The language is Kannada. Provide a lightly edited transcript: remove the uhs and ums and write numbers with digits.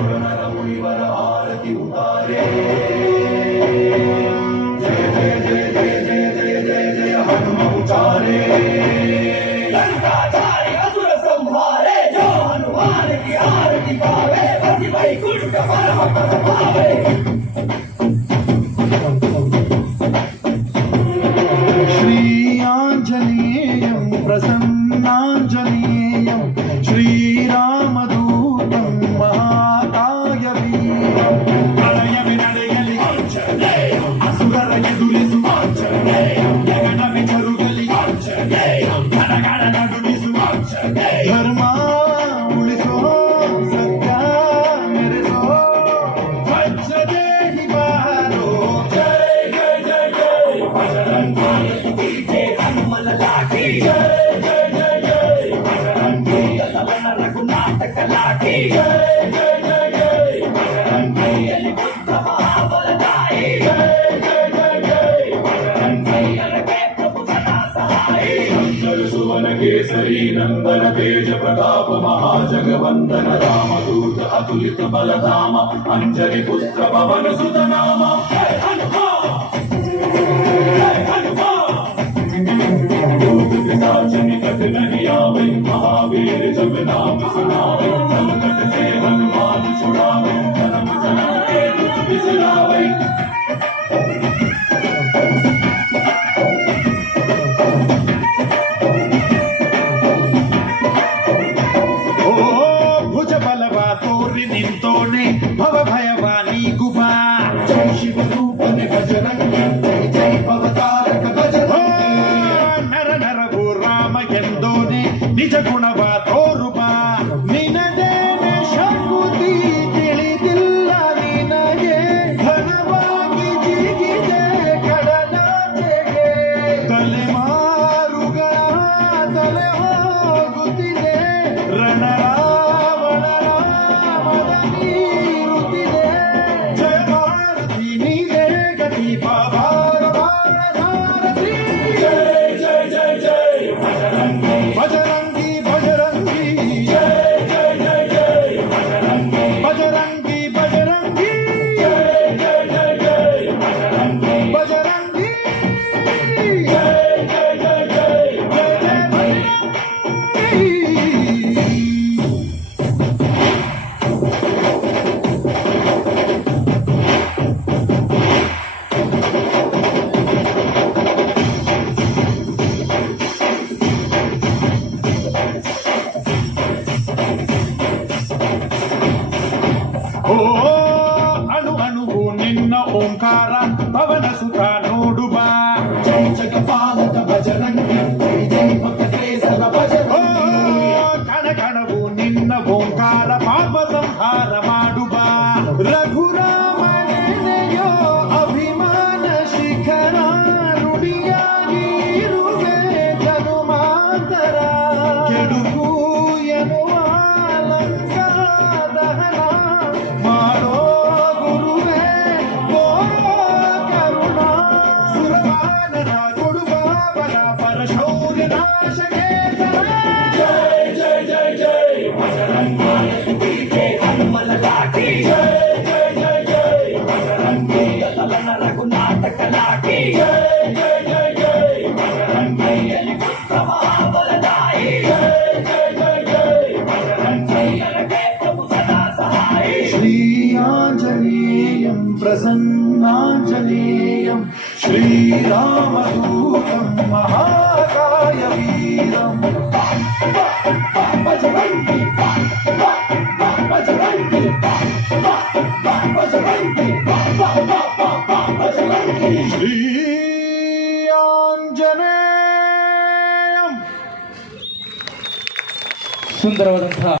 ಸುರನರ ಮುನಿವರ ಆರತಿ ಉತಾರೆ ಜಯ ಜಯ ಜಯ ಜಯ ಜಯ ಜಯ ಜಯ ಜಯ ಹನುಮ ಉಚಾರೆ ಲಂಕಾಚಾರಿ ಅಸುರ ಸಂಹಾರೆ ಜೋ ಹನುಮಾನ್ की आरती पावे बसी वैकुंठ परम पद पावे श्री आंजनेयं प्रसन्नांजनेयं श्रीरामदूतं महाकायवीरं प्रलयवि ನಡೆಯಲಿ आंजनेयं असुरರ ಎದುರಿಸು आंजनेयं ಗಗನವಿ ಜರುಗಲಿ आंजनेयं ಘನಘನ ನಡುಗಿಸು आंजनेयं ಧರ್ಮ ಉಳಿಸೋ ಸತ್ಯ ಮೆರೆಸೋ ವಜ್ರದೇಹಿ ಬಾರೋ ಜಯ ಜಯ ಜಯ ಜಯ ಬಜರಂಗಿ ಜಯ ಹನುಮನ ಲಾಠಿ ಜಯ ಜಯ ಜಯ ಜಯ ಬಜರಂಗಿ ಲಲನ ರಘುನಾಥಕ ಲಾಠಿ ಜಯ ಜಯ ಜಯ ಜಯ ಬಜರಂಗಿ ಅಲ್ಲಿ ಬುದ್ಧ ಮಹಾಬಲದಾಯಿ ಜಯ ಜಯ ಜಯ ಜಯ ಬಜರಂಗಿ ಅನಗೆ ಪ್ರಭು ಸದಾ ಸಹಾಯಿ ಸುವನ ಕೇಸರಿ ನಂದನ ತೇಜ ಪ್ರತಾಪ महाजगवंदन रामदूत अतुलित बलधाम अंजनी पुत्र पवन सुत नाम जय हनुमान जय हनुमान दूत पिशाच निकट नहीं आवे महावीर जब नाम सुनावे संकट से हनुमान छुड़ावे धर्म जन्म के दुख बिसरावे ನಿಂತೋನೆ ಭವ ಭಯವಾನಿ ಗುಬಾ ಜೈ ಶಿವ ರೂಪನೆ ಬಜರಂಗಿ ಜೈ ಜೈ ಭವತಾರಕ ಬಜರಂಗಿ ನರ ನರವು ರಾಮ ಎಂದೋನೆ ನಿಜ ಗುಣವ ತೋರುಬಾ ನಿನದೇನೆ ಶಕುತಿ ತಿಳಿದಿಲ್ಲ ನಿನಗೆ ಘನವಾಗಿ ಜಿಗಿದೆ ಕಡಲಾಚೆಗೆ ತಲೆಮಾರುಗಳ ತಲೆ ಹೋಗುತ್ತಿದೆ ರಣರ बजरंगी बजरंगी जय जय जय जय बजरंगी बजरंगी बजरंगी जय जय जय जय बजरंगी बजरंगी जय जय जय जय जय जय ಅಣು ಅಣುವು ನಿನ್ನ ಓಂಕಾರ ಪವನ ಸುತ ನೋಡುವ ಜೈ ಜಗಪಾಲಕ ಬಜರಂಗಿ ಜೈ ಜೈ ಭಕ್ತ ಕೇಸರ ಬಜರಂಗಿ ಕಣ ಕಣವು ನಿನ್ನ ಓಂಕಾರ ಪಾಪ ಸಂಹಾರ ಮಾಡುವ ರಘುರಾಮನೆಯೋ ಅಭಿಮಾನ ಶಿಖರ ನುಡಿಯಾಗಿ ಇರುವೆ ಜನುಮಾಂತರ ಕೆಡುಕು ಎನ್ನುವ ಲಂಕಾ ದಹನ ಮಾಡೋ ಗುರುವೇ ಗೋರೋ ಕರುಣಾ ಸುರವಾನನ ಕೊಡುವ ಬಲ ಪರಶೌರ್ಯ ನಾಶಕೆ ಜಯ ಜಯ ಜಯ ಜಯ ಬಜರಂಗಿ ಜಯ ಹನುಮನ ಲಾಠಿ ಜಯ ಜಯ ಜಯ ಜಯ ಬಜರಂಗಿ ಲಲನ ರಘುನಾಥಕ ಲಾಠಿ ಜಯ ಜಯ ಜಯ ಜಯ ಬಜರಂಗಿ ಅಲ್ಲಿ ಪುತ್ರ ಮಹಾಬಲದಾಯಿ ಜಯ ಜಯ ಜಯ ಜಯ ಬಜರಂಗಿ ಅನಗೆ ಪ್ರಭು ಸದಾ ಸಹಾಯಿ श्री आंजनेयं प्रसन्नांजनेयं श्रीरामदूतं महाकायवीरं बजरंगी बजरंगी बजरंगी बजरंगी श्री आंजनेयं सुंदरवाದಂತಹ